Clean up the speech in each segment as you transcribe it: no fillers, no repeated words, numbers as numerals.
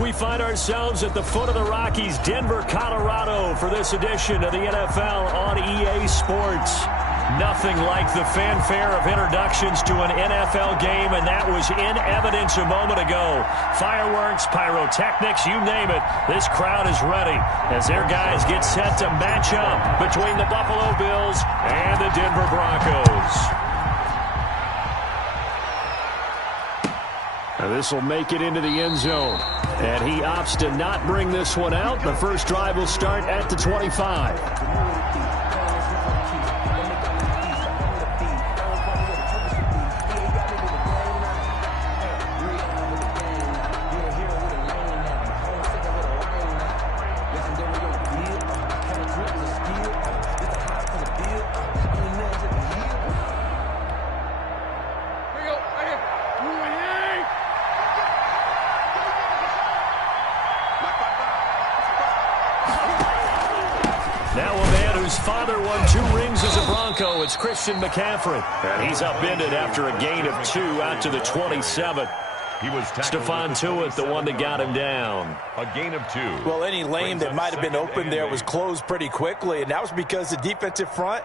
We find ourselves at the foot of the Rockies, Denver, Colorado, for this edition of the NFL on EA Sports. Nothing like the fanfare of introductions to an NFL game, and that was in evidence a moment ago. Fireworks, pyrotechnics, you name it. This crowd is ready as their guys get set to match up between the Buffalo Bills and the Denver Broncos. Now this will make it into the end zone, and he opts to not bring this one out. The first drive will start at the 25. It's Christian McCaffrey, and he's upended after a gain of 2 out to the 27. Stephon Tuitt, the one that got him down. A gain of 2. Well, any lane that might have been open there was closed pretty quickly, and that was because the defensive front,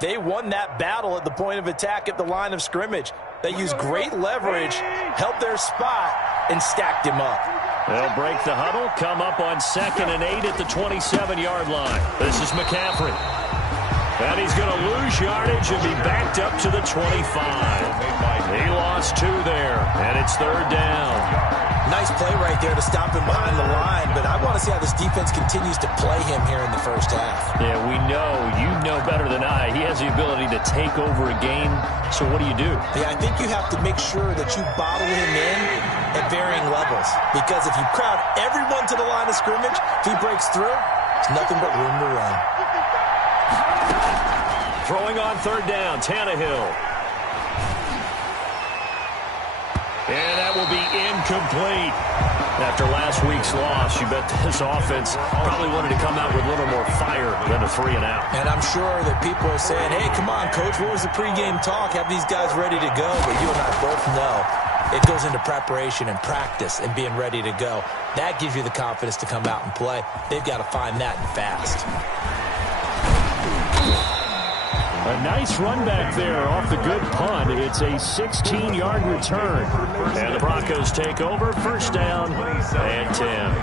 they won that battle at the point of attack at the line of scrimmage. They used great leverage, held their spot, and stacked him up. They'll break the huddle, come up on 2nd and 8 at the 27-yard line. This is McCaffrey. And he's going to lose yardage and be backed up to the 25. He lost 2 there, and it's 3rd down. Nice play right there to stop him behind the line, but I want to see how this defense continues to play him here in the first half. Yeah, we know. You know better than I. He has the ability to take over a game, so what do? Yeah, I think you have to make sure that you bottle him in at varying levels, because if you crowd everyone to the line of scrimmage, if he breaks through, it's nothing but room to run. Throwing on 3rd down, Tannehill. And that will be incomplete. After last week's loss, you bet this offense probably wanted to come out with a little more fire than a 3-and-out. And I'm sure that people are saying, hey, come on, Coach, what was the pregame talk? Have these guys ready to go? But you and I both know it goes into preparation and practice and being ready to go. That gives you the confidence to come out and play. They've got to find that and fast. A nice run back there off the good punt. It's a 16-yard return. And the Broncos take over, 1st down and 10.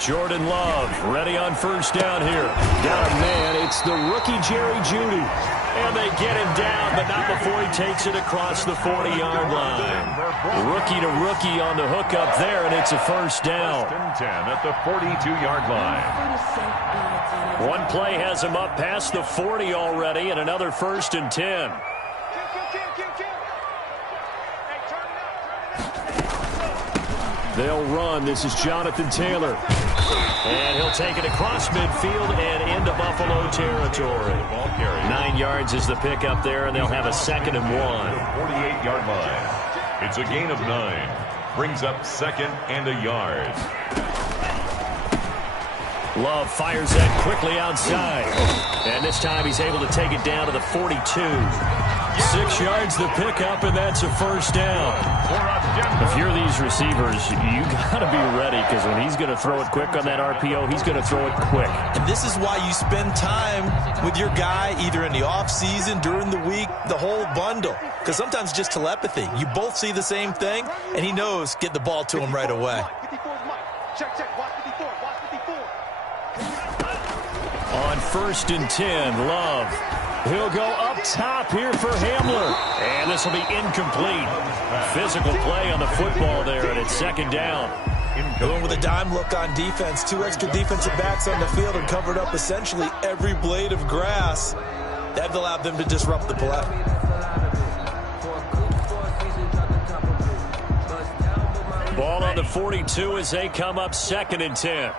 Jordan Love ready on 1st down here. Got a man. It's the rookie Jerry Jeudy. And they get him down, but not before he takes it across the 40-yard line. Rookie to rookie on the hook up there, and it's a 1st down. 1st and 10 at the 42-yard line. One play has him up past the 40 already, and another 1st and 10. They'll run. This is Jonathan Taylor. And he'll take it across midfield and into Buffalo territory. 9 yards is the pickup there, and they'll have a 2nd and 1. 48-yard line. It's a gain of 9. Brings up 2nd and a yard. Love fires that quickly outside. And this time he's able to take it down to the 42. 6 yards the pickup, and that's a 1st down. If you're these receivers, you got to be ready, because when he's going to throw it quick on that RPO, he's going to throw it quick. And this is why you spend time with your guy either in the offseason, during the week, the whole bundle. Because sometimes just telepathy. You both see the same thing, and he knows get the ball to him right away. On 1st and 10, Love. He'll go up top here for Hamler. And this will be incomplete. Physical play on the football there, and it's 2nd down. Going with a dime look on defense. 2 extra defensive backs on the field and covered up essentially every blade of grass. That allowed them to disrupt the play. Ball on the 42 as they come up 2nd and 10.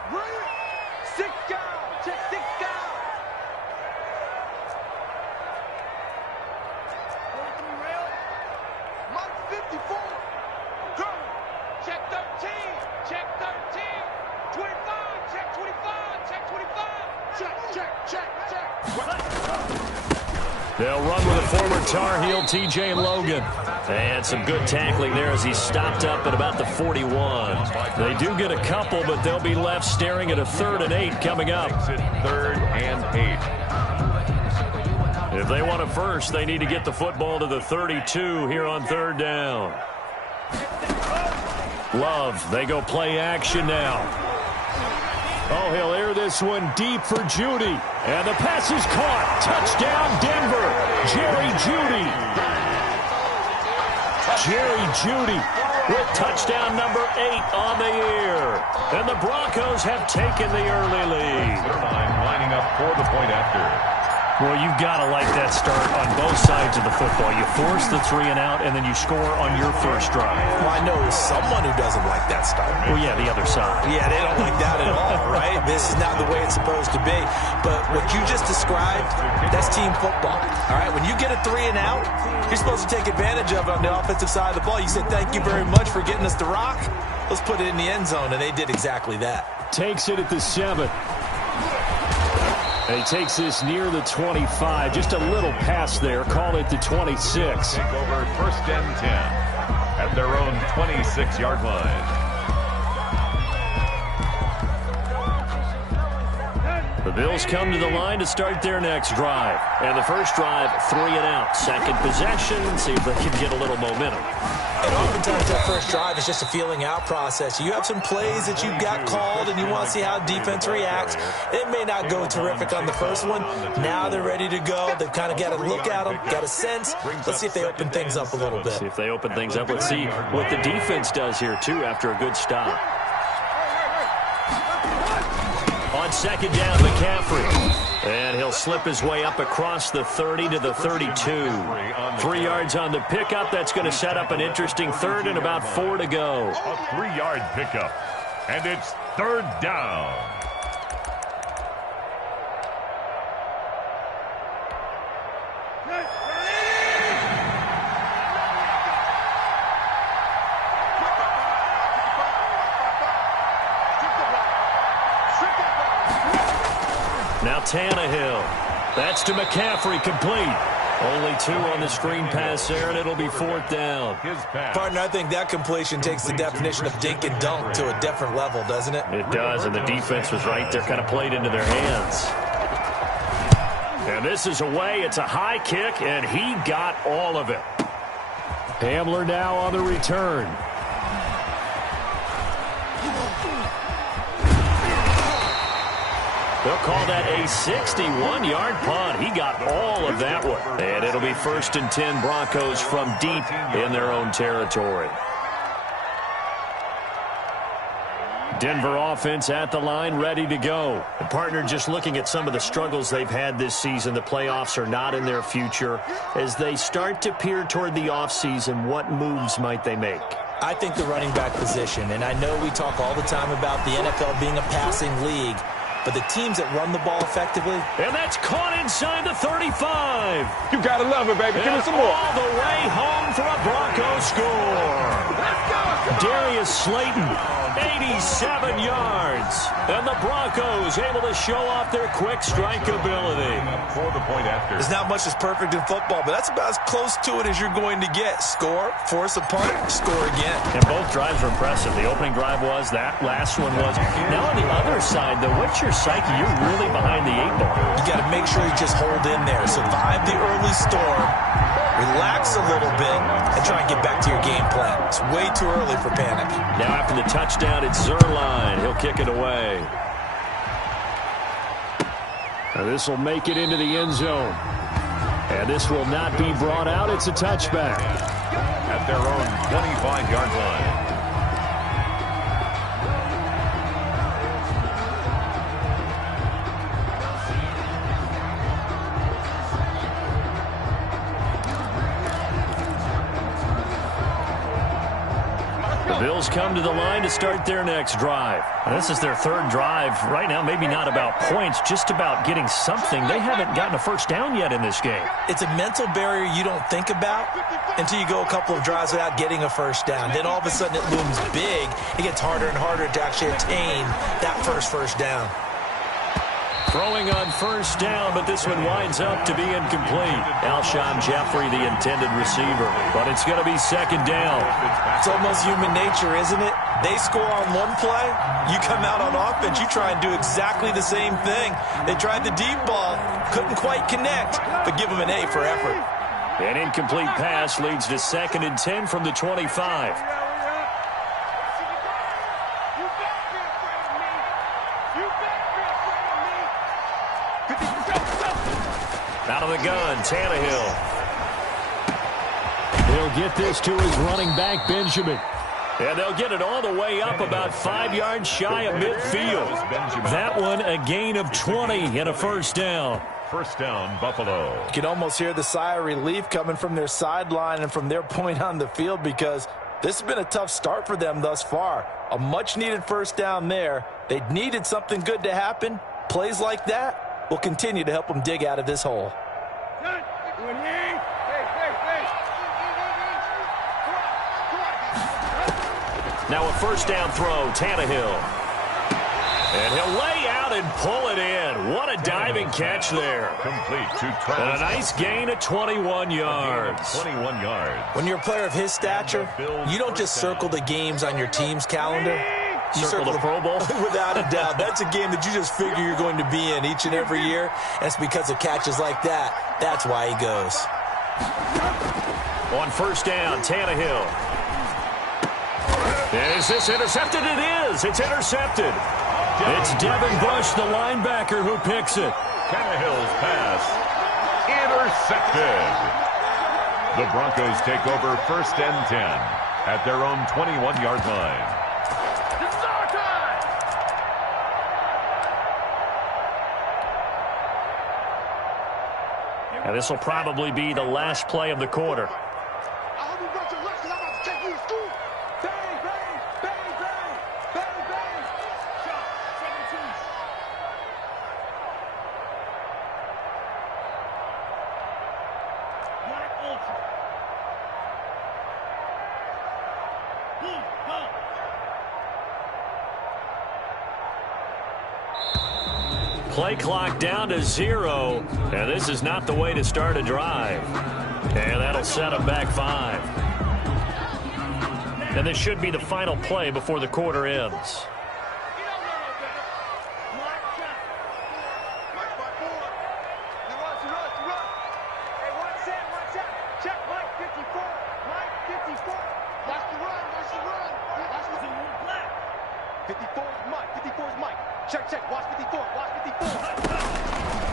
They'll run with a former Tar Heel, T.J. Logan. And some good tackling there as he stopped up at about the 41. They do get a couple, but they'll be left staring at a 3rd and 8 coming up. 3rd and 8. If they want a first, they need to get the football to the 32 here on 3rd down. Love, they go play action now. Oh, he'll air this one deep for Judy. And the pass is caught. Touchdown, Denver. Jerry Jeudy. Jerry Jeudy with touchdown number 8 on the year. And the Broncos have taken the early lead. Third line lining up for the point after. Well, you've got to like that start on both sides of the football. You force the 3 and out, and then you score on your first drive. Well, I know someone who doesn't like that start. Well, yeah, the other side. Yeah, they don't like that at all, right? This is not the way it's supposed to be. But what you just described, that's team football. All right, when you get a 3 and out, you're supposed to take advantage of it on the offensive side of the ball. You said, thank you very much for getting us the rock. Let's put it in the end zone, and they did exactly that. Takes it at the 7. And he takes this near the 25. Just a little pass there. Call it the 26. Take over 1st and 10 at their own 26-yard line. The Bills come to the line to start their next drive. And the first drive, 3 and out. Second possession, see if they can get a little momentum. And oftentimes that first drive is just a feeling out process. You have some plays that you've got called and you want to see how defense reacts. It may not go terrific on the first one. Now they're ready to go. They've kind of got to look at them, got a sense. Let's see if they open things up a little bit. See if they open things up. Let's see what the defense does here, too, after a good stop. On 2nd down, McCaffrey. And he'll slip his way up across the 30 to the 32. 3 yards on the pickup. That's going to set up an interesting 3rd and about 4 to go. A 3-yard pickup. And it's 3rd down. Now Tannehill. That's to McCaffrey, complete. Only 2 on the screen pass there, and it'll be 4th down. Partner, I think that completion takes the definition of dink and dunk to a different level, doesn't it? It does, and the defense was right there, kind of played into their hands. And this is away. It's a high kick, and he got all of it. Hamler now on the return. They'll call that a 61-yard punt. He got all of that one. And it'll be 1st and 10 Broncos from deep in their own territory. Denver offense at the line, ready to go. And partner, just looking at some of the struggles they've had this season, the playoffs are not in their future. As they start to peer toward the offseason, what moves might they make? I think the running back position, and I know we talk all the time about the NFL being a passing league, but the teams that run the ball effectively. And that's caught inside the 35. You got to love it, baby. Give me some more. All the way home for a Broncos score. Darius Slayton, 87 yards. And the Broncos able to show off their quick strike ability. For the point after. There's not much that's perfect in football, but that's about as close to it as you're going to get. Score, force a punt, score again. And both drives were impressive. The opening drive was, that last one was. Now on the other side, though, what's your psyche? You're really behind the 8 ball. You got to make sure you just hold in there. Survive the early storm. Relax a little bit and try and get back to your game plan. It's way too early for panic. Now after the touchdown, it's Zerline. He'll kick it away. Now this will make it into the end zone. And this will not be brought out. It's a touchback. At their own 25-yard line. Bills come to the line to start their next drive. Now, this is their 3rd drive. Right now, maybe not about points, just about getting something. They haven't gotten a first down yet in this game. It's a mental barrier you don't think about until you go a couple of drives without getting a first down. Then all of a sudden it looms big. It gets harder and harder to actually attain that first down. Throwing on first down, but this one winds up to be incomplete. Alshon Jeffrey, the intended receiver, but it's going to be second down. It's almost human nature, isn't it? They score on one play, you come out on offense, you try and do exactly the same thing. They tried the deep ball, couldn't quite connect, but give them an A for effort. An incomplete pass leads to 2nd and 10 from the 25. Out of the gun, Tannehill. He'll get this to his running back, Benjamin. And they'll get it all the way up about 5 yards shy of midfield. That one a gain of 20 and a first down. First down, Buffalo. You can almost hear the sigh of relief coming from their sideline and from their point on the field because this has been a tough start for them thus far. A much-needed first down there. They needed something good to happen. Plays like that will continue to help them dig out of this hole. Now a first down throw, Tannehill. And he'll lay out and pull it in. What a diving catch there. Complete to And a nice gain of 21 yards. 21 yards. When you're a player of his stature, you don't just circle the games on your team's calendar. You Circle the Pro Bowl? Without a doubt. That's a game that you just figure you're going to be in each and every year. And it's because of catches like that. That's why he goes. On first down, Tannehill. Is this intercepted? It is. It's intercepted. It's Devin Bush, the linebacker, who picks it. Tannehill's pass intercepted. The Broncos take over 1st and 10 at their own 21-yard line. And this will probably be the last play of the quarter. Play clock down to 0, and this is not the way to start a drive. And that'll set them back 5. And this should be the final play before the quarter ends.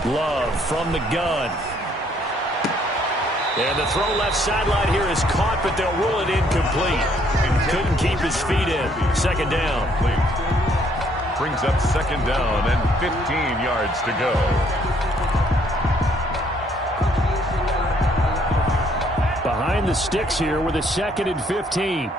Love from the gun. And the throw left sideline here is caught, but they'll rule it incomplete. Couldn't keep his feet in. Second down. Brings up second down and 15 yards to go. Behind the sticks here with a 2nd and 15.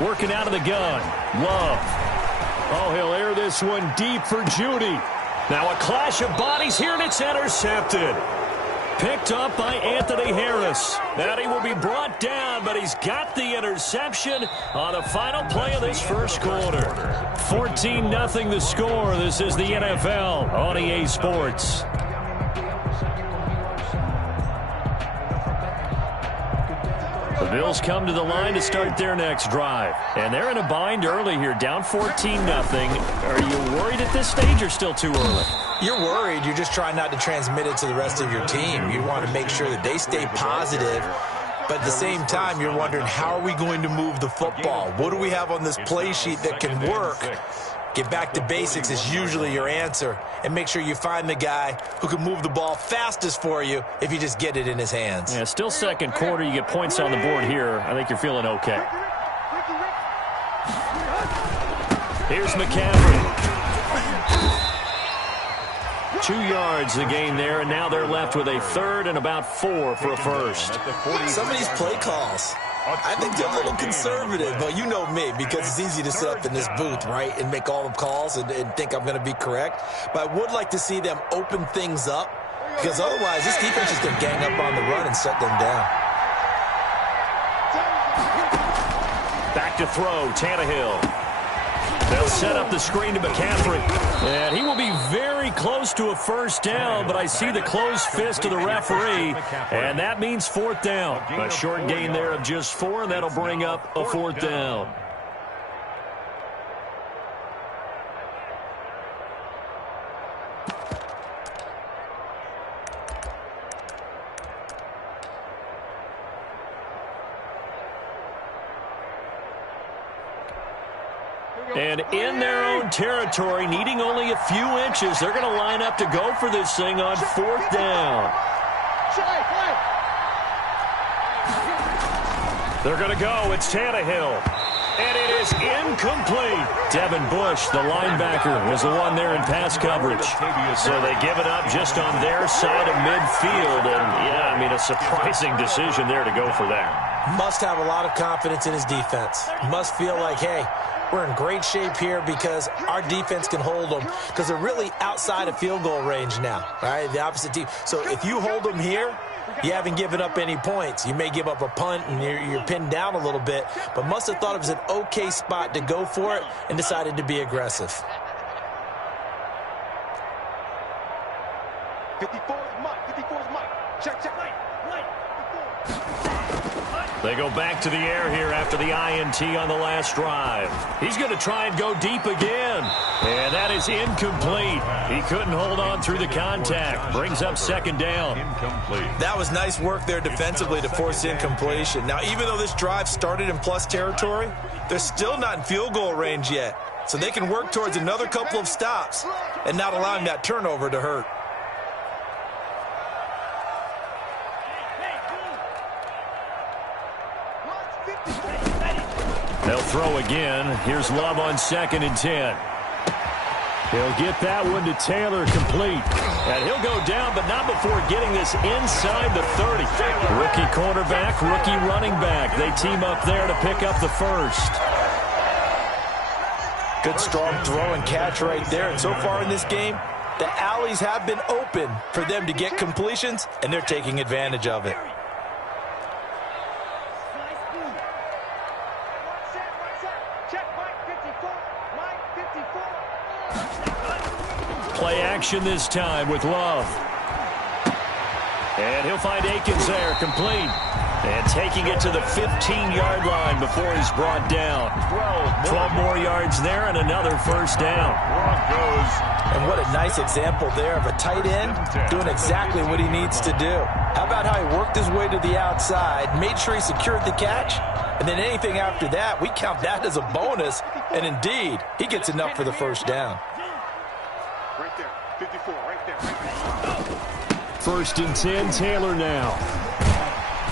Working out of the gun. Love. Oh, he'll air this one deep for Judy. Now a clash of bodies here, and it's intercepted. Picked up by Anthony Harris. And he will be brought down, but he's got the interception on the final play of this first quarter. 14-0 the score. This is the NFL on EA Sports. The Bills come to the line to start their next drive. And they're in a bind early here, down 14-0. Are you worried at this stage or still too early? You're worried. You're just trying not to transmit it to the rest of your team. You want to make sure that they stay positive. But at the same time, you're wondering, how are we going to move the football? What do we have on this play sheet that can work? Get back to basics is usually your answer. And make sure you find the guy who can move the ball fastest for you if you just get it in his hands. Yeah, still second quarter. You get points on the board here. I think you're feeling okay. Here's McCaffrey. 2 yards the gain there, and now they're left with a 3rd and about 4 for a first. Some of these play calls, I think they're a little conservative, but you know me, because it's easy to sit up in this booth, right, and make all the calls and think I'm going to be correct. But I would like to see them open things up, because otherwise this defense is going to gang up on the run and shut them down. Back to throw, Tannehill. They'll set up the screen to McCaffrey. And he will be very close to a first down, but I see the closed fist of the referee, and that means fourth down. A short gain there of just 4, and that'll bring up a fourth down. And in their own territory, needing only a few inches, they're going to line up to go for this thing on fourth down. They're going to go. It's Tannehill. And it is incomplete. Devin Bush, the linebacker, was the one there in pass coverage. So they give it up just on their side of midfield. And, yeah, I mean, a surprising decision there to go for that. Must have a lot of confidence in his defense. Must feel like, hey, we're in great shape here because our defense can hold them, because they're really outside of field goal range now, right? The opposite team. So if you hold them here, you haven't given up any points. You may give up a punt and you're pinned down a little bit, but must have thought it was an okay spot to go for it and decided to be aggressive. 54 is Mike. 54 is Mike. Check. They go back to the air here after the INT on the last drive. He's going to try and go deep again. And that is incomplete. He couldn't hold on through the contact. Brings up second down. Incomplete. That was nice work there defensively to force incompletion. Now, even though this drive started in plus territory, they're still not in field goal range yet. So they can work towards another couple of stops and not allowing that turnover to hurt. They'll throw again. Here's Love on 2nd and 10. He'll get that one to Taylor, complete. And he'll go down, but not before getting this inside the 30. Rookie quarterback, rookie running back. They team up there to pick up the first. Good strong throw and catch right there. And so far in this game, the alleys have been open for them to get completions, and they're taking advantage of it. Play action this time with Love. And he'll find Akins there, complete. And taking it to the 15-yard line before he's brought down. 12 more yards there and another first down. And what a nice example there of a tight end doing exactly what he needs to do. How about how he worked his way to the outside, made sure he secured the catch, and then anything after that, we count that as a bonus. And indeed, he gets enough for the first down. Right there. 54, right there. 1st and 10, Taylor now.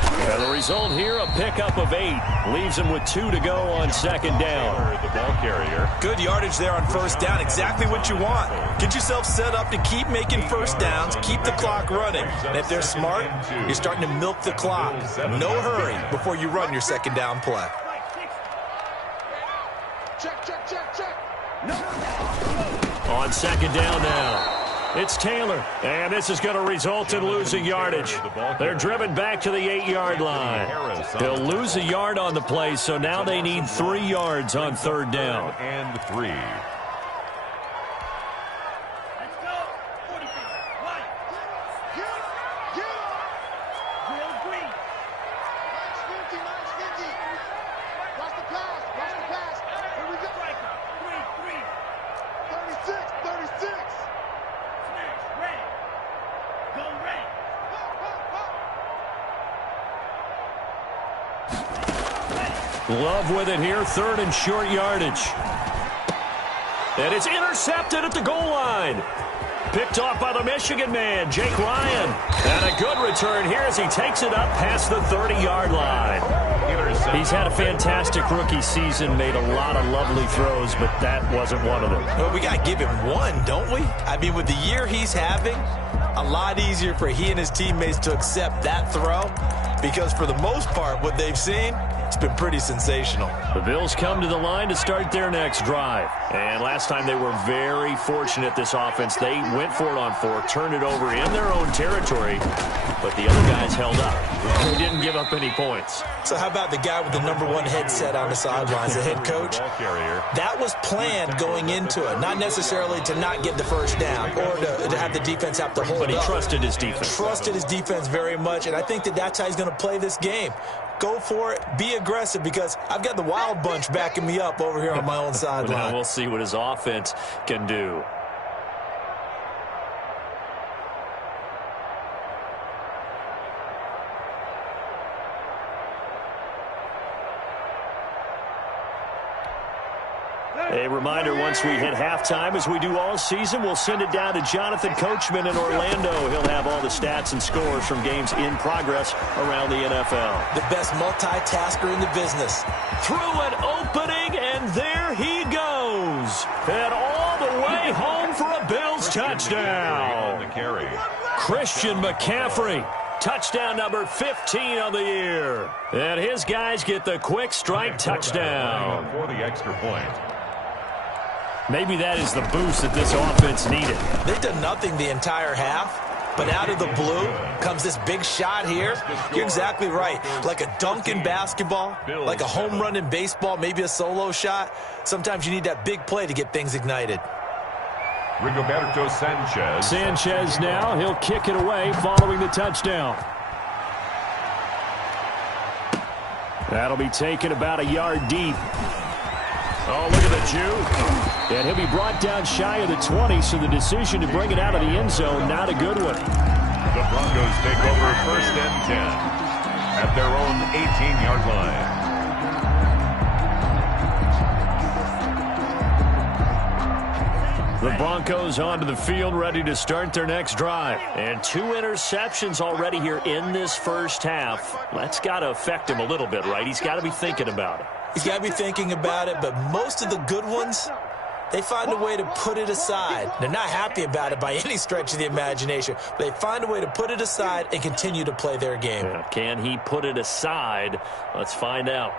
And the result here, a pickup of 8. Leaves him with 2 to go on 2nd down. The ball carrier. Good yardage there on first down. Exactly what you want. Get yourself set up to keep making first downs, keep the clock running. And if they're smart, you're starting to milk the clock. No hurry before you run your 2nd down play. Check. On 2nd down now. It's Taylor, and this is going to result in losing yardage. They're driven back to the 8-yard line. They'll lose a yard on the play, so now they need 3 yards on 3rd down. And 3. Love with it here, 3rd and short yardage. And it's intercepted at the goal line. Picked off by the Michigan man, Jake Ryan. And a good return here as he takes it up past the 30-yard line. He's had a fantastic rookie season, made a lot of lovely throws, but that wasn't one of them. Well, we got to give him one, don't we? I mean, with the year he's having, a lot easier for he and his teammates to accept that throw because for the most part, what they've seen, it's been pretty sensational. The Bills come to the line to start their next drive. And last time they were very fortunate, this offense. They went for it on 4, turned it over in their own territory, but the other guys held up. They didn't give up any points. So how about the guy with the #1 headset on the sidelines, the head coach? That was planned going into it, not necessarily to not get the first down or to have the defense have to hold up. But he trusted his defense. Trusted his defense very much, and I think that's how he's going to play this game. Go for it. Be aggressive, because I've got the Wild Bunch backing me up over here on my own sideline. We'll see what his offense can do. A reminder, once we hit halftime, as we do all season, we'll send it down to Jonathan Coachman in Orlando. He'll have all the stats and scores from games in progress around the NFL. The best multitasker in the business. Through an opening, and there he goes. And all the way home for a Bills touchdown. Christian McCaffrey. Touchdown number 15 on the year. And his guys get the quick strike touchdown. For the extra point. Maybe that is the boost that this offense needed. They've done nothing the entire half, but out of the blue comes this big shot here. You're exactly right. Like a dunk in basketball, like a home run in baseball, maybe a solo shot. Sometimes you need that big play to get things ignited. Rigoberto Sanchez. Sanchez now, he'll kick it away following the touchdown. That'll be taken about a yard deep. Oh, look at the juke. And he'll be brought down shy of the 20, so the decision to bring it out of the end zone, not a good one. The Broncos take over 1st and 10 at their own 18-yard line. The Broncos onto the field, ready to start their next drive. And 2 interceptions already here in this first half. That's got to affect him a little bit, right? He's got to be thinking about it. He's got to be thinking about it, but most of the good ones, they find a way to put it aside. They're not happy about it by any stretch of the imagination, but they find a way to put it aside and continue to play their game. Yeah, can he put it aside? Let's find out.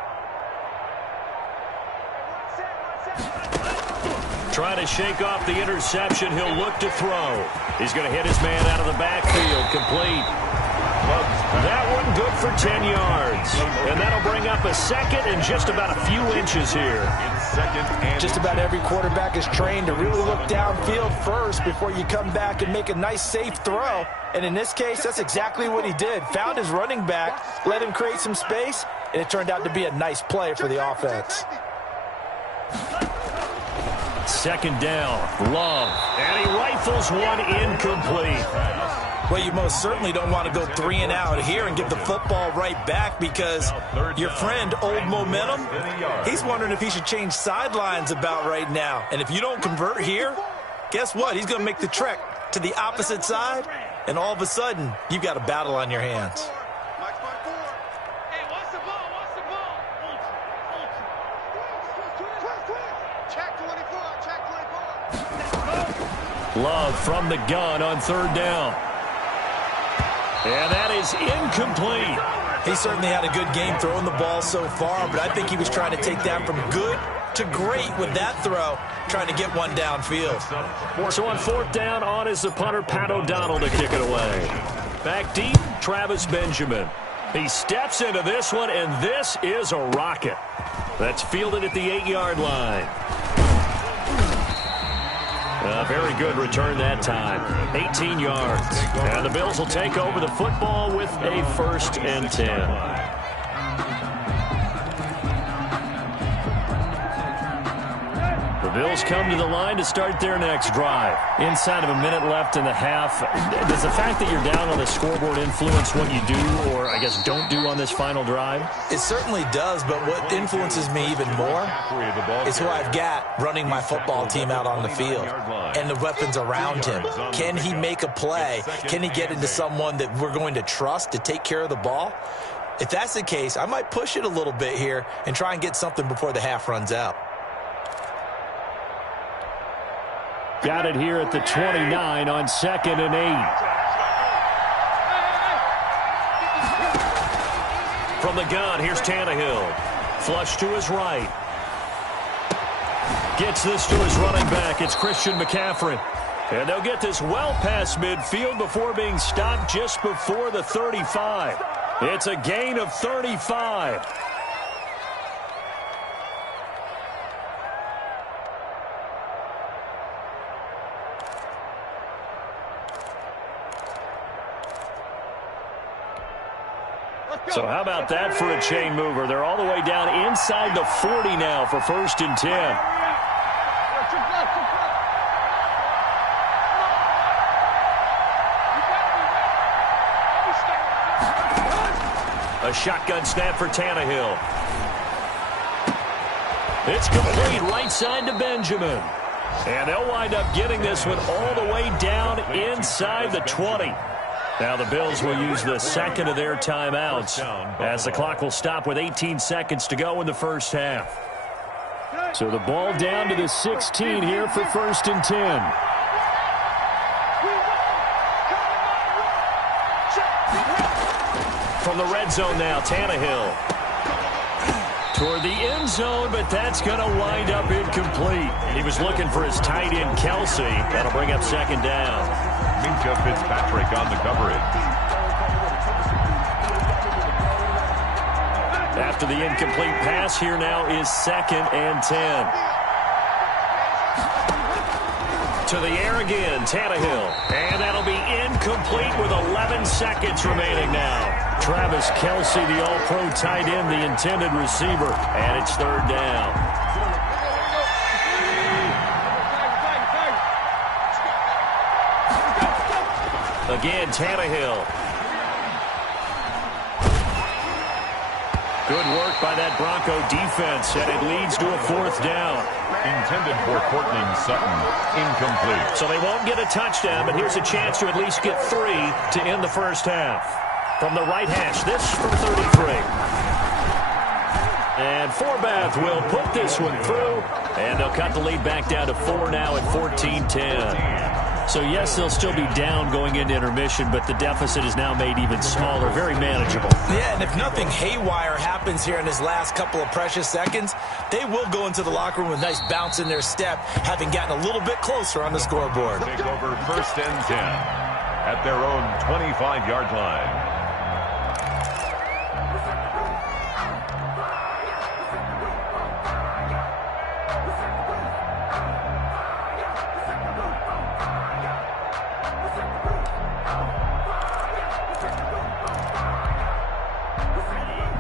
Trying to shake off the interception. He'll look to throw. He's going to hit his man out of the backfield. Complete. That one good for 10 yards. And that'll bring up a second and just about a few inches here. Just about every quarterback is trained to really look downfield first before you come back and make a nice, safe throw. And in this case, that's exactly what he did. Found his running back, let him create some space, and it turned out to be a nice play for the offense. Second down, Love, and he rifles one incomplete. Well, you most certainly don't want to go 3 and out here and give the football right back, because your friend, Old Momentum, he's wondering if he should change sidelines about right now. And if you don't convert here, guess what? He's going to make the trek to the opposite side, and all of a sudden, you've got a battle on your hands. Love from the gun on 3rd down. And that is incomplete. He certainly had a good game throwing the ball so far, but I think he was trying to take that from good to great with that throw, trying to get one downfield. So on 4th down, on is the punter, Pat O'Donnell, to kick it away. Back deep, Travis Benjamin. He steps into this one, and this is a rocket. That's fielded at the 8-yard line. A very good return that time. 18 yards. And the Bills will take over the football with a 1st and 10. The Bills come to the line to start their next drive. Inside of a minute left in the half, does the fact that you're down on the scoreboard influence what you do, or I guess don't do on this final drive? It certainly does, but what influences me even more is who I've got running my football team out on the field and the weapons around him. Can he make a play? Can he get into someone that we're going to trust to take care of the ball? If that's the case, I might push it a little bit here and try and get something before the half runs out. Got it here at the 29 on 2nd and 8. From the gun, here's Tannehill. Flush to his right. Gets this to his running back. It's Christian McCaffrey. And they'll get this well past midfield before being stopped just before the 35. It's a gain of 35. So how about that for a chain mover? They're all the way down inside the 40 now for 1st and 10. A shotgun snap for Tannehill. It's complete right side to Benjamin. And they'll wind up getting this one all the way down inside the 20. Now the Bills will use the second of their timeouts as the clock will stop with 18 seconds to go in the first half. So the ball down to the 16 here for 1st and 10. From the red zone now, Tannehill. Toward the end zone, but that's going to wind up incomplete. He was looking for his tight end, Kelsey. That'll bring up 2nd down. Minka Fitzpatrick on the coverage. After the incomplete pass, here now is 2nd and 10. To the air again, Tannehill. And that'll be incomplete with 11 seconds remaining now. Travis Kelsey, the all-pro tight end, the intended receiver. And it's 3rd down. Again, Tannehill. Good work by that Bronco defense, and it leads to a 4th down. Intended for Courtland Sutton. Incomplete. So they won't get a touchdown, but here's a chance to at least get 3 to end the first half. From the right hash, this from 33. And Forbath will put this one through, and they'll cut the lead back down to 4 now at 14-10. So, yes, they'll still be down going into intermission, but the deficit is now made even smaller, very manageable. Yeah, and if nothing haywire happens here in his last couple of precious seconds, they will go into the locker room with a nice bounce in their step, having gotten a little bit closer on the scoreboard. Take over 1st and 10 at their own 25-yard line.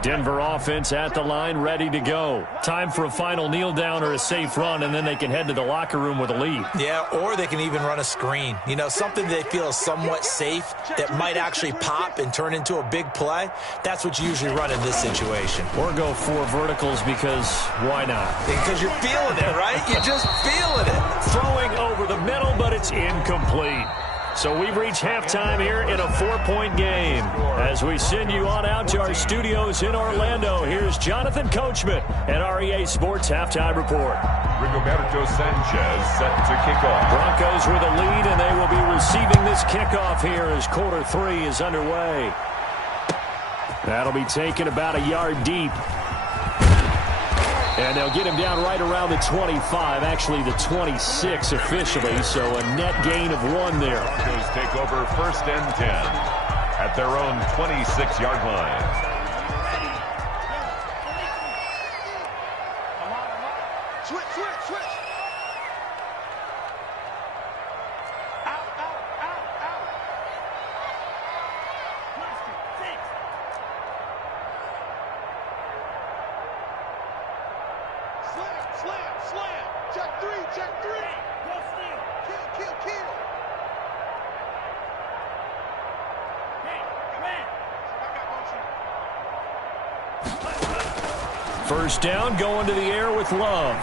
Denver offense at the line, ready to go. Time for a final kneel down or a safe run, and then they can head to the locker room with a lead. Yeah, or they can even run a screen. You know, something they feel is somewhat safe that might actually pop and turn into a big play. That's what you usually run in this situation. Or go 4 verticals because why not? Because you're feeling it, right? You're just feeling it. Throwing over the middle, but it's incomplete. So we've reached halftime here in a 4-point game. As we send you on out to our studios in Orlando, here's Jonathan Coachman at REA Sports Halftime Report. Rigoberto Sanchez set to kick off. Broncos with a lead, and they will be receiving this kickoff here as quarter 3 is underway. That'll be taken about a yard deep. And they'll get him down right around the 25, actually the 26 officially, so a net gain of 1 there. Broncos take over 1st and 10 at their own 26-yard line. Switch. Out. Slam. Check 3. Kill. First down, going to the air with Love.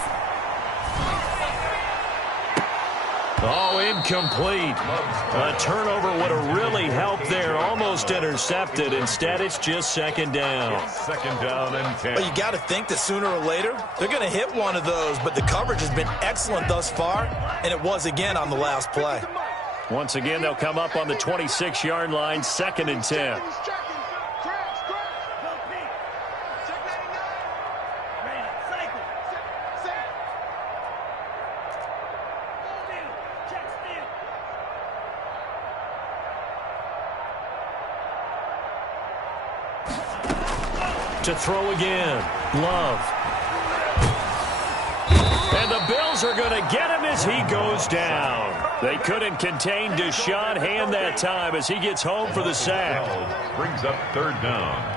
Oh, incomplete. A turnover would have really helped there. Almost intercepted. Instead, it's just 2nd down. 2nd down and 10. Well, you got to think that sooner or later, they're going to hit one of those, but the coverage has been excellent thus far, and it was again on the last play. Once again, they'll come up on the 26-yard line, 2nd and 10. To throw again. Love. And the Bills are going to get him as he goes down. They couldn't contain Deshaun Hand that time as he gets home for the sack. Brings up third down.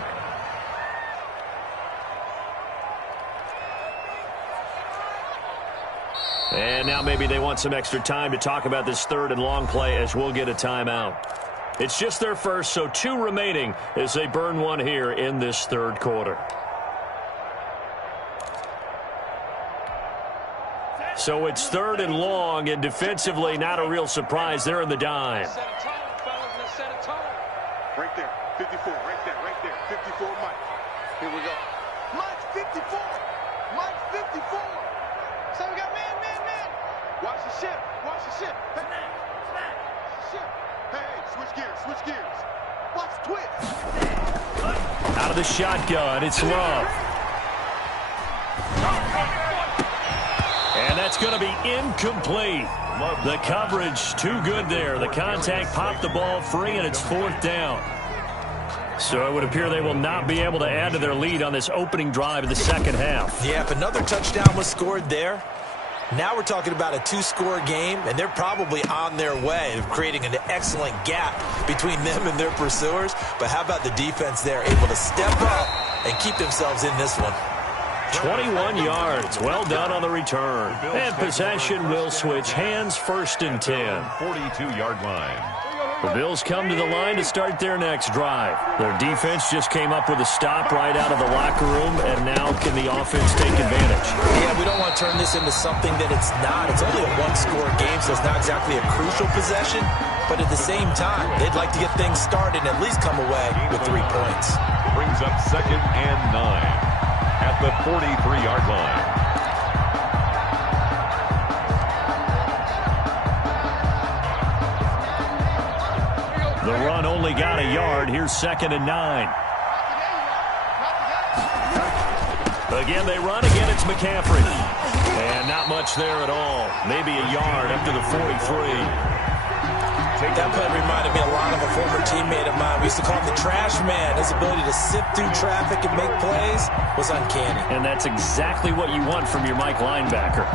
And now maybe they want some extra time to talk about this third and long play as we'll get a timeout. It's just their first, so 2 remaining as they burn one here in this third quarter. So it's third and long, and defensively not a real surprise. They're in the dime. Set a tone, fellas. Let's set a tone. Right there. 54. Right there. 54, Mike. Here we go. Mike's 54. Mike's 54. So we got man. Watch the ship. Hey, switch gears. Watch the twist. Out of the shotgun, it's Love. And that's going to be incomplete. The coverage too good there. The contact popped the ball free, and it's 4th down. So it would appear they will not be able to add to their lead on this opening drive of the second half. Yeah, if another touchdown was scored there, now we're talking about a 2-score game, and they're probably on their way of creating an excellent gap between them and their pursuers. But how about the defense there, able to step up and keep themselves in this one? 21 yards. Well done on the return. And possession will switch hands, 1st and 10. 42-yard line. The Bills come to the line to start their next drive. Their defense just came up with a stop right out of the locker room, and now can the offense take advantage? Yeah, we don't want to turn this into something that it's not. It's only a 1-score game, so it's not exactly a crucial possession. But at the same time, they'd like to get things started and at least come away with 3 points. Brings up 2nd and 9 at the 43-yard line. The run only got a yard. Here's 2nd and 9. Again, they run. Again, it's McCaffrey. And not much there at all. Maybe a yard up to the 43. That play reminded me a lot of a former teammate of mine. We used to call him the trash man. His ability to sift through traffic and make plays was uncanny. And that's exactly what you want from your Mike linebacker.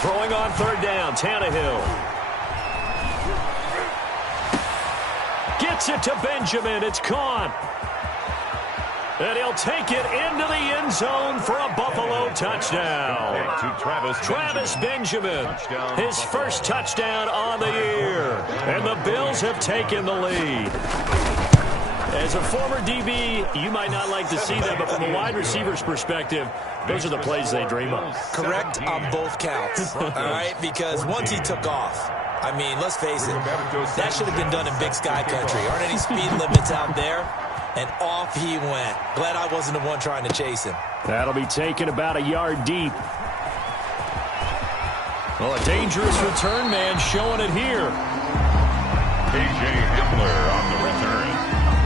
Throwing on 3rd down, Tannehill. Gets it to Benjamin. It's caught. And he'll take it into the end zone for a Buffalo touchdown. To Travis Benjamin, his first touchdown on the year. And the Bills have taken the lead. As a former DB, you might not like to see that, but from a wide receiver's perspective, those are the plays they dream of. Correct on both counts, all right? Because once he took off, I mean, let's face it, that should have been done in Big Sky Country. Aren't any speed limits out there? And off he went. Glad I wasn't the one trying to chase him. That'll be taken about a yard deep. Well, a dangerous return man showing it here. A.J. Himmler on the return.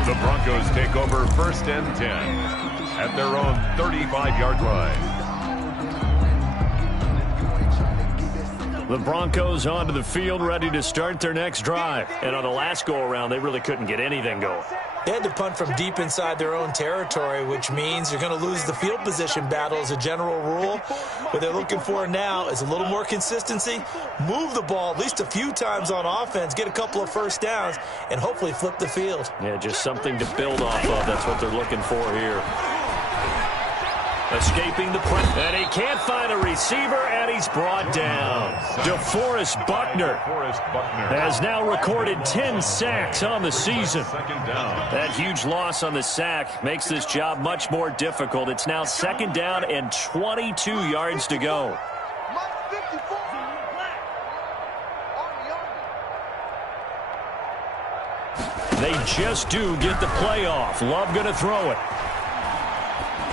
The Broncos take over 1st and 10 at their own 35-yard line. The Broncos onto the field, ready to start their next drive. And on the last go-around, they really couldn't get anything going. They had to punt from deep inside their own territory, which means you're going to lose the field position battle as a general rule. What they're looking for now is a little more consistency, move the ball at least a few times on offense, get a couple of first downs, and hopefully flip the field. Yeah, just something to build off of. That's what they're looking for here. Escaping the press. And he can't find a receiver, and he's brought down. DeForest Buckner has now recorded 10 sacks on the season. That huge loss on the sack makes this job much more difficult. It's now 2nd down and 22 yards to go. They just do get the play off. Love going to throw it.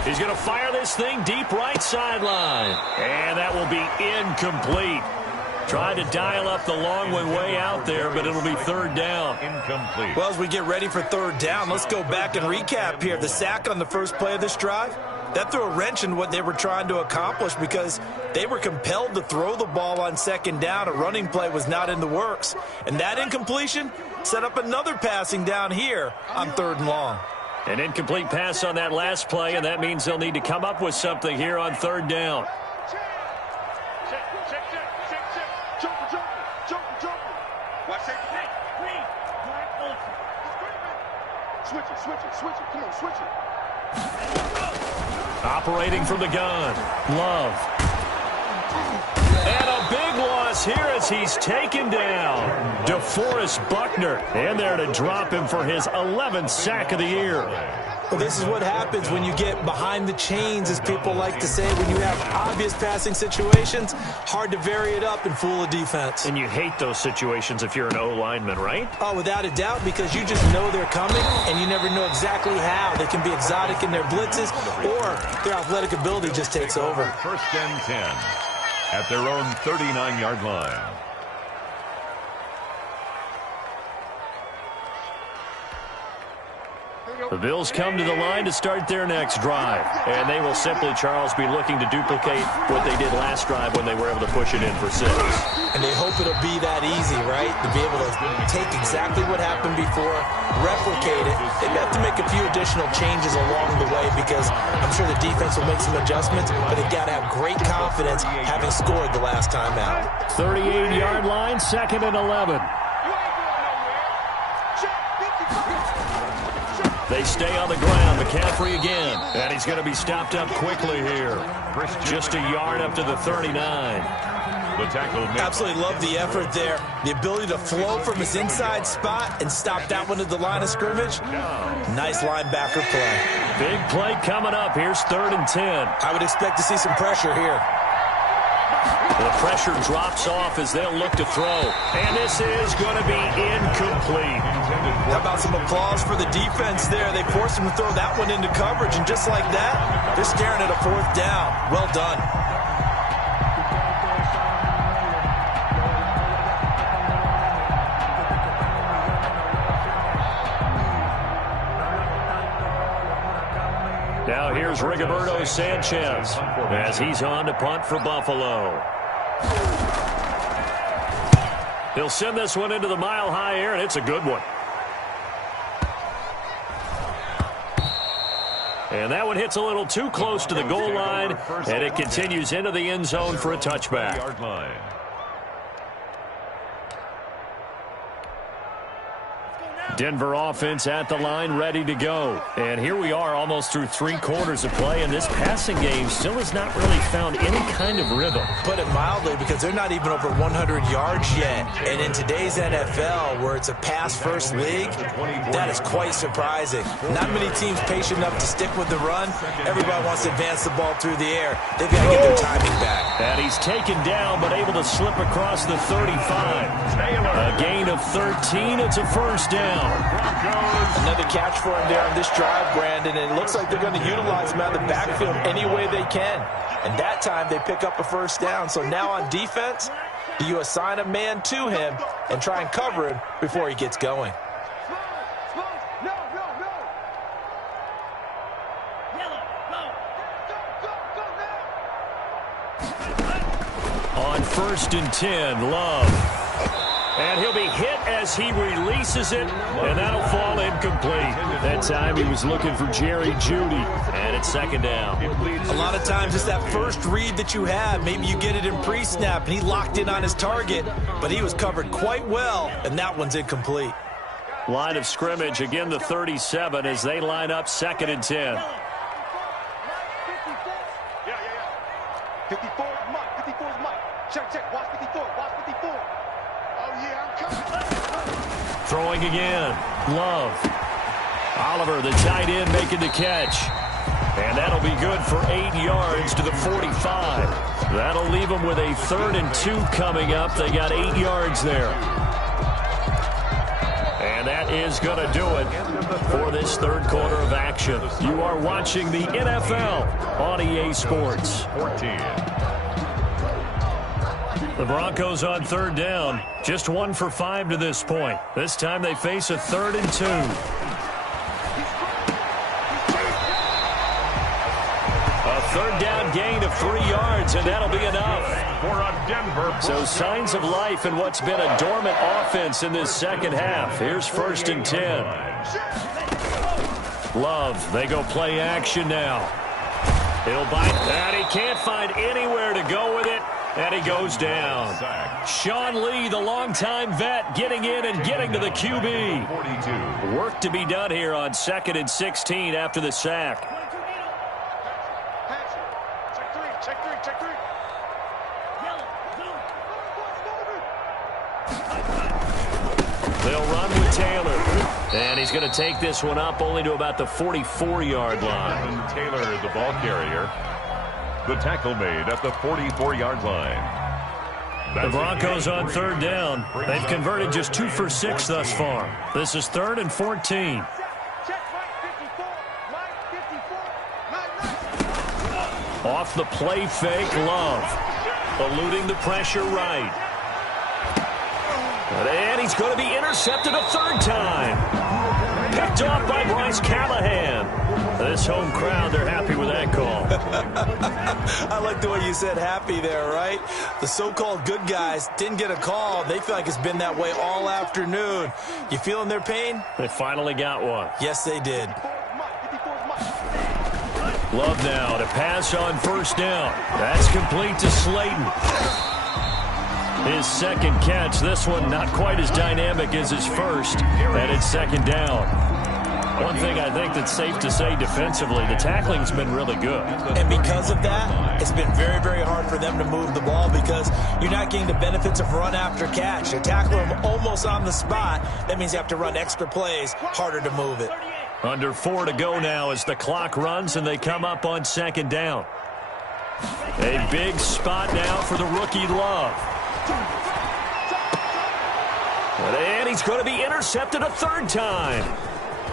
He's going to fire this thing deep right sideline. And that will be incomplete. Tried to dial up the long way out there, but it'll be third down. Incomplete. Well, as we get ready for third down, let's go back and recap here. The sack on the first play of this drive, that threw a wrench in what they were trying to accomplish because they were compelled to throw the ball on second down. A running play was not in the works. And that incompletion set up another passing down here on third and long. An incomplete pass on that last play, and that means they'll need to come up with something here on third down. Switch it. Come on, switch it. Operating from the gun. Love. And a big loss here as he's taken down. DeForest Buckner in there to drop him for his 11th sack of the year. Well, this is what happens when you get behind the chains, as people like to say. When you have obvious passing situations, hard to vary it up and fool a defense. And you hate those situations if you're an O-lineman, right? Oh, without a doubt, because you just know they're coming, and you never know exactly how. They can be exotic in their blitzes, or their athletic ability just takes over. First and 10 at their own 39-yard line. The Bills come to the line to start their next drive. And they will simply, Charles, be looking to duplicate what they did last drive when they were able to push it in for 6. And they hope it'll be that easy, right? To be able to take exactly what happened before, replicate it. They have to make a few additional changes along the way because I'm sure the defense will make some adjustments, but they've got to have great confidence having scored the last time out. 38-yard line, 2nd and 11. They stay on the ground. McCaffrey again. And he's going to be stopped up quickly here. Just a yard up to the 39. The tackle. Absolutely love the effort there. The ability to flow from his inside spot and stop that one at the line of scrimmage. Nice linebacker play. Big play coming up. Here's 3rd and 10. I would expect to see some pressure here. The pressure drops off as they'll look to throw. And this is going to be incomplete. How about some applause for the defense there? They forced him to throw that one into coverage, and just like that, they're staring at a 4th down. Well done. Now here's Rigoberto Sanchez as he's on to punt for Buffalo. He'll send this one into the mile-high air, and it's a good one. And that one hits a little too close to the goal line, and it continues into the end zone for a touchback. Denver offense at the line, ready to go. And here we are almost through 3 quarters of play, and this passing game still has not really found any kind of rhythm. Put it mildly, because they're not even over 100 yards yet. And in today's NFL, where it's a pass-first league, that is quite surprising. Not many teams patient enough to stick with the run. Everybody wants to advance the ball through the air. They've got to get their timing back. And he's taken down, but able to slip across the 35. A gain of 13. It's a first down. Another catch for him there on this drive, Brandon, and it looks like they're going to utilize him out of the backfield any way they can. And that time they pick up a first down. So now on defense, do you assign a man to him and try and cover him before he gets going? On 1st and 10, Love. And he'll be hit as he releases it, and that'll fall incomplete. That time he was looking for Jerry Jeudy, and it's 2nd down. A lot of times it's that first read that you have. Maybe you get it in pre-snap, and he locked in on his target, but he was covered quite well, and that one's incomplete. Line of scrimmage, again the 37 as they line up 2nd and 10. 54 is Mike. 54 is Mike. Check. Watch 54. Watch 54. Oh, yeah, I'm coming. Throwing again. Love. Oliver, the tight end, making the catch. And that'll be good for 8 yards to the 45. That'll leave them with a 3rd and 2 coming up. They got 8 yards there. And that is going to do it for this 3rd quarter of action. You are watching the NFL on EA Sports. 14. The Broncos on third down. Just 1 for 5 to this point. This time they face a 3rd and 2. A third down gain of 3 yards, and that'll be enough. For a Denver. So signs of life in what's been a dormant offense in this second half. Here's 1st and 10. Love, they go play action now. He'll bite that. He can't find anywhere to go with it. And he goes down. Sean Lee, the longtime vet, getting in and getting to the QB. 42. Work to be done here on 2nd and 16 after the sack. Check three. They'll run with Taylor. And he's going to take this one up only to about the 44-yard line. Taylor, the ball carrier. The tackle made at the 44-yard line. The Broncos on third down. They've converted just 2 for 6 thus far. This is 3rd and 14. Off the play fake, Love. Eluding the pressure right. And he's going to be intercepted a 3rd time. Picked off by Bryce Callahan. This home crowd, they're happy with that call. I like the way you said happy there, right? The so-called good guys didn't get a call. They feel like it's been that way all afternoon. You feeling their pain? They finally got one. Yes, they did. Love now to pass on 1st down. That's complete to Slayton. His 2nd catch. This one not quite as dynamic as his first. And it's 2nd down. One thing I think that's safe to say defensively, the tackling's been really good. And because of that, it's been very, very hard for them to move the ball because you're not getting the benefits of run after catch. You tackle them almost on the spot. That means you have to run extra plays, harder to move it. Under 4 to go now as the clock runs and they come up on 2nd down. A big spot now for the rookie Love. And he's going to be intercepted a 3rd time.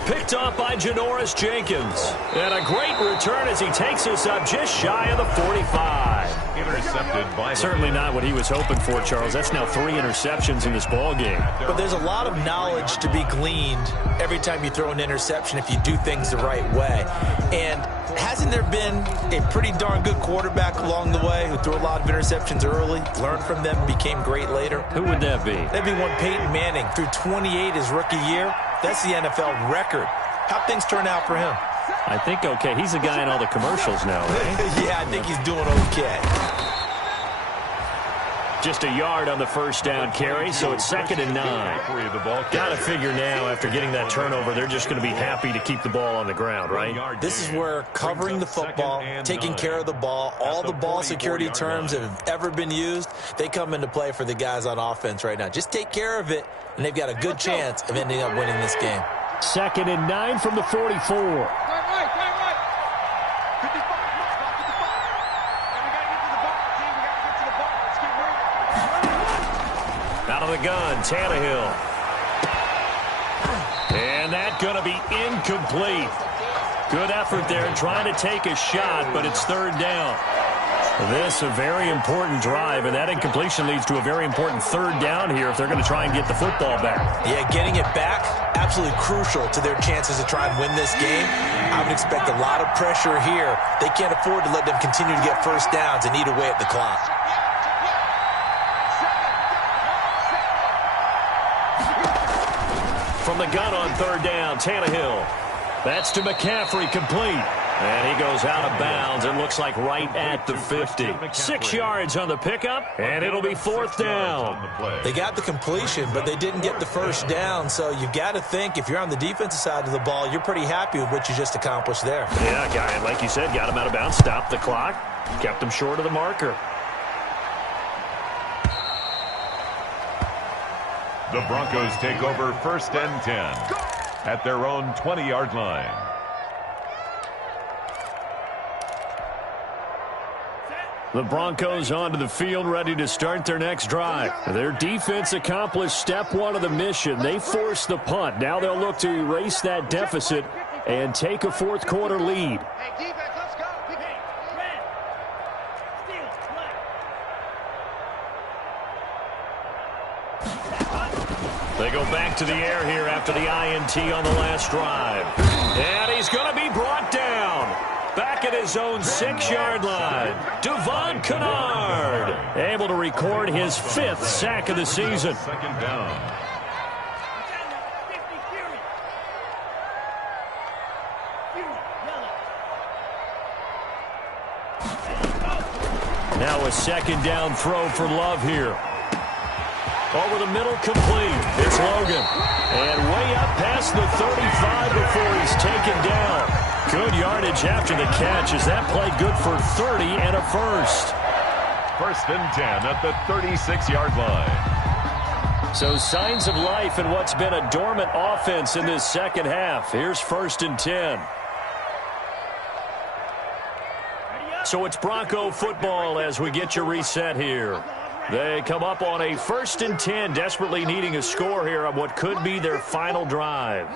Picked off by Janoris Jenkins. And a great return as he takes us up just shy of the 45. Intercepted by... Certainly not what he was hoping for, Charles. That's now 3 interceptions in this ball game. But there's a lot of knowledge to be gleaned every time you throw an interception if you do things the right way. And hasn't there been a pretty darn good quarterback along the way who threw a lot of interceptions early, learned from them, became great later? Who would that be? That'd be one Peyton Manning. Threw 28 his rookie year. That's the NFL record. How'd things turn out for him? I think okay. He's a guy in all the commercials now, right? Yeah, I think he's doing okay. Just a yard on the 1st down carry, so it's 2nd and 9. Got to figure now, after getting that turnover, they're just going to be happy to keep the ball on the ground, right? This is where covering the football, taking care of the ball, all the ball security terms that have ever been used, they come into play for the guys on offense right now. Just take care of it, and they've got a good chance of ending up winning this game. 2nd and 9 from the 44. Out of the gun, Tannehill. And that's going to be incomplete. Good effort there trying to take a shot, but it's 3rd down. This a very important drive, and that incompletion leads to a very important 3rd down here if they're going to try and get the football back. Yeah, getting it back, absolutely crucial to their chances to try and win this game. I would expect a lot of pressure here. They can't afford to let them continue to get 1st downs and eat away at the clock. From the gun on 3rd down, Tannehill. That's to McCaffrey, complete. And he goes out of bounds. It looks like right at the 50. 6 yards on the pickup, and it'll be 4th down. They got the completion, but they didn't get the 1st down. So you've got to think, if you're on the defensive side of the ball, you're pretty happy with what you just accomplished there. Yeah, guy, like you said, got him out of bounds, stopped the clock, kept him short of the marker. The Broncos take over 1st and 10 at their own 20-yard line. The Broncos onto the field, ready to start their next drive. Their defense accomplished step 1 of the mission. They forced the punt. Now they'll look to erase that deficit and take a 4th quarter lead. They go back to the air here after the INT on the last drive. And he's going to be brought down. Back at his own 6-yard line. Devon Kennard able to record his 5th sack of the season. Second down. Now a second down throw for Love here. Over the middle, complete. It's Logan. And way up past the 35 before he's taken down. Good yardage after the catch. Is that play good for 30 and a first? 1st and 10 at the 36-yard line. So signs of life in what's been a dormant offense in this second half. Here's 1st and 10. So it's Bronco football as we get your reset here. They come up on a 1st and 10, desperately needing a score here on what could be their final drive.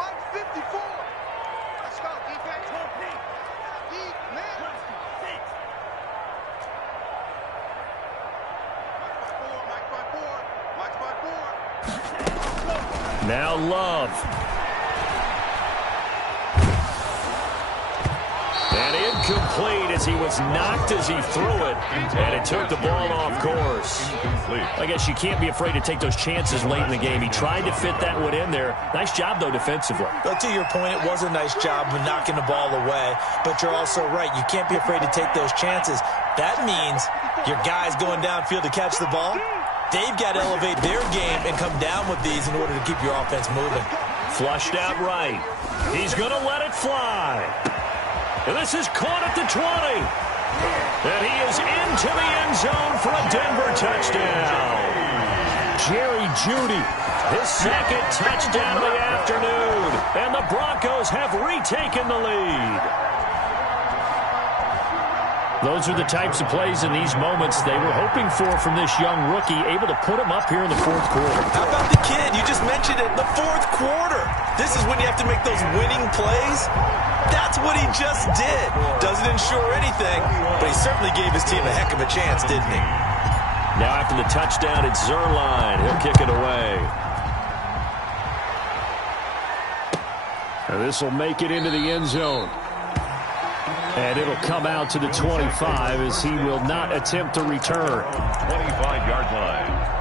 Now Love. And incomplete as he was knocked as he threw it. And it took the ball off course. I guess you can't be afraid to take those chances late in the game. He tried to fit that one in there. Nice job, though, defensively. But to your point, it was a nice job of knocking the ball away. But you're also right. You can't be afraid to take those chances. That means your guys going downfield to catch the ball, they've got to elevate their game and come down with these in order to keep your offense moving. Flushed out right. He's going to let it fly. And this is caught at the 20. And he is into the end zone for a Denver touchdown. Jerry Jeudy, his 2nd touchdown of the afternoon. And the Broncos have retaken the lead. Those are the types of plays in these moments they were hoping for from this young rookie, able to put him up here in the 4th quarter. How about the kid? You just mentioned it, the 4th quarter. This is when you have to make those winning plays. That's what he just did. Doesn't ensure anything, but he certainly gave his team a heck of a chance, didn't he? Now after the touchdown, it's Zuerlein. He'll kick it away. And this will make it into the end zone. And it'll come out to the 25 as he will not attempt to return. 25-yard line.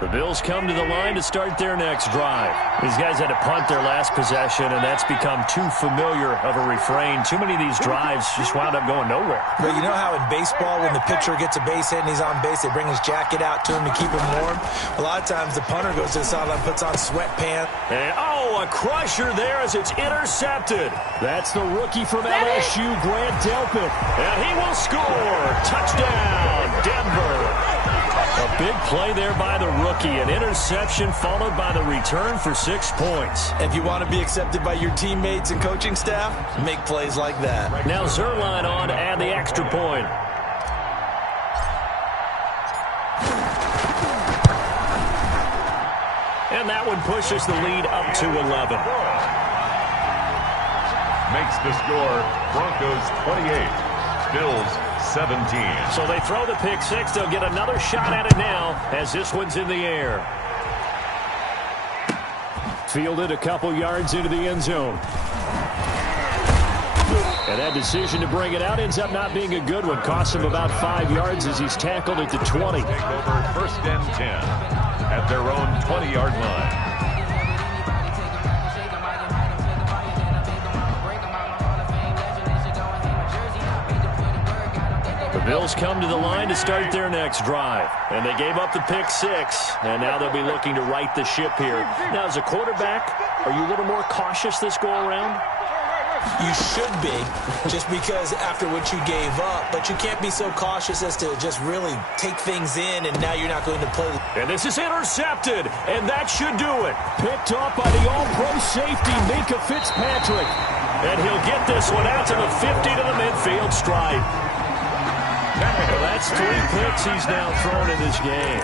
The Bills come to the line to start their next drive. These guys had to punt their last possession, and that's become too familiar of a refrain. Too many of these drives just wound up going nowhere. Well, you know how in baseball, when the pitcher gets a base hit and he's on base, they bring his jacket out to him to keep him warm? A lot of times the punter goes to the sideline, puts on sweatpants. And, a crusher there as it's intercepted. That's the rookie from LSU, Grant Delpit. And he will score. Touchdown, Denver. A big play there by the rookie. An interception followed by the return for 6 points. If you want to be accepted by your teammates and coaching staff, make plays like that. Now Zuerlein on to add the extra point. And that one pushes the lead up to 11. Makes the score Broncos 28. Bills 17. So they throw the pick six. They'll get another shot at it now as this one's in the air. Fielded a couple yards into the end zone. And that decision to bring it out ends up not being a good one. Cost him about 5 yards as he's tackled at the 20. Take over 1st and 10 at their own 20-yard line. The Bills come to the line to start their next drive. And they gave up the pick six. And now they'll be looking to right the ship here. Now, as a quarterback, are you a little more cautious this go-around? You should be, just because after what you gave up. But you can't be so cautious as to just really take things in, and now you're not going to play. And this is intercepted, and that should do it. Picked up by the all-pro safety, Minkah Fitzpatrick. And he'll get this one out to the 50 to the midfield stripe. 10. Well, that's 3 picks he's now thrown in this game.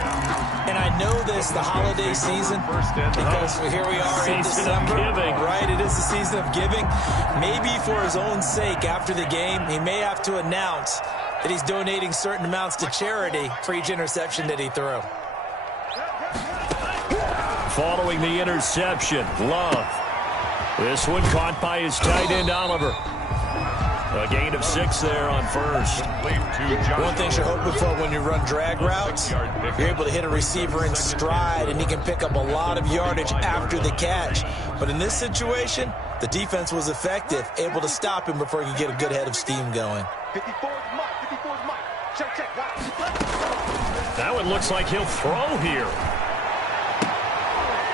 And I know this, the holiday season, because here we are in December, right? It is the season of giving. Maybe for his own sake, after the game, he may have to announce that he's donating certain amounts to charity for each interception that he threw. Following the interception, Love. This one caught by his tight end, Oliver. A gain of 6 there on first. One thing you're hoping for when you run drag routes, you're able to hit a receiver in stride, and he can pick up a lot of yardage after the catch. But in this situation, the defense was effective, able to stop him before he could get a good head of steam going. That one looks like he'll throw here.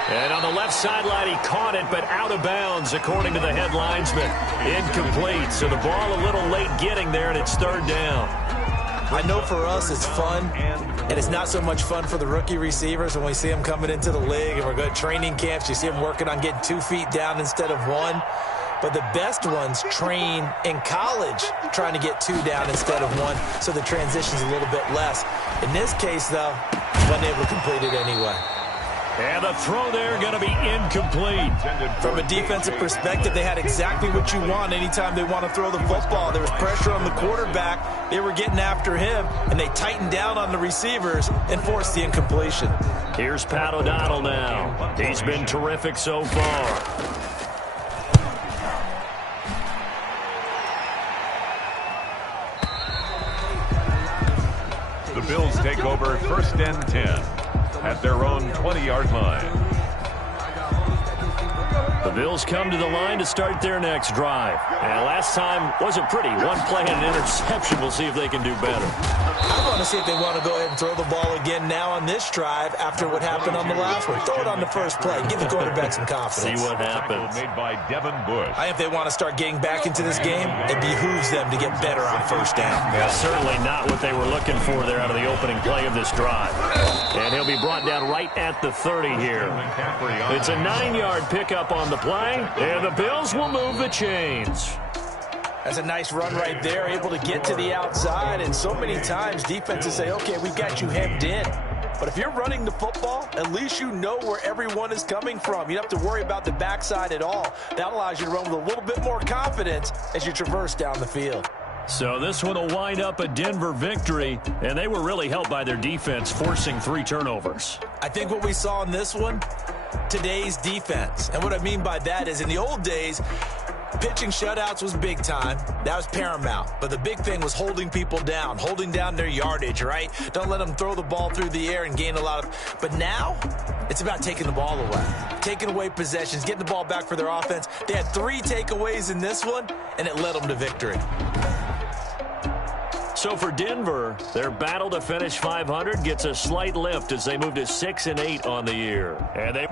And on the left sideline, he caught it, but out of bounds, according to the head linesman. Incomplete, so the ball a little late getting there, and it's 3rd down. I know for us it's fun, and it's not so much fun for the rookie receivers when we see them coming into the league, and we're going to training camps. You see them working on getting 2 feet down instead of 1. But the best ones train in college trying to get 2 down instead of 1, so the transition's a little bit less. In this case, though, wasn't able to complete it anyway. And the throw there going to be incomplete. From a defensive perspective, they had exactly what you want anytime they want to throw the football. There was pressure on the quarterback. They were getting after him, and they tightened down on the receivers and forced the incompletion. Here's Pat O'Donnell now. He's been terrific so far. The Bills take over 1st and 10 at their own 20-yard line. The Bills come to the line to start their next drive. And last time wasn't pretty. 1 play and an interception. We'll see if they can do better. I want to see if they want to go ahead and throw the ball again now on this drive after what happened on the last one. Throw it on the first play. Give the quarterback some confidence. See what happens. Made by Devin Bush. I think if they want to start getting back into this game, it behooves them to get better on 1st down. Yeah, certainly not what they were looking for there out of the opening play of this drive. And he'll be brought down right at the 30 here. It's a 9-yard pickup on the play, and the Bills will move the chains. That's a nice run right there, able to get to the outside. And so many times defenses say, okay, we've got you hemmed in. But if you're running the football, at least you know where everyone is coming from. You don't have to worry about the backside at all. That allows you to run with a little bit more confidence as you traverse down the field. So this one will wind up a Denver victory, and they were really helped by their defense, forcing 3 turnovers. I think what we saw in this one, today's defense. And what I mean by that is in the old days, pitching shutouts was big time. That was paramount. But the big thing was holding people down, holding down their yardage, right? Don't let them throw the ball through the air and gain a lot of... But now, it's about taking the ball away. Taking away possessions, getting the ball back for their offense. They had 3 takeaways in this one, and it led them to victory. So for Denver, their battle to finish 500 gets a slight lift as they move to 6-8 on the year. And they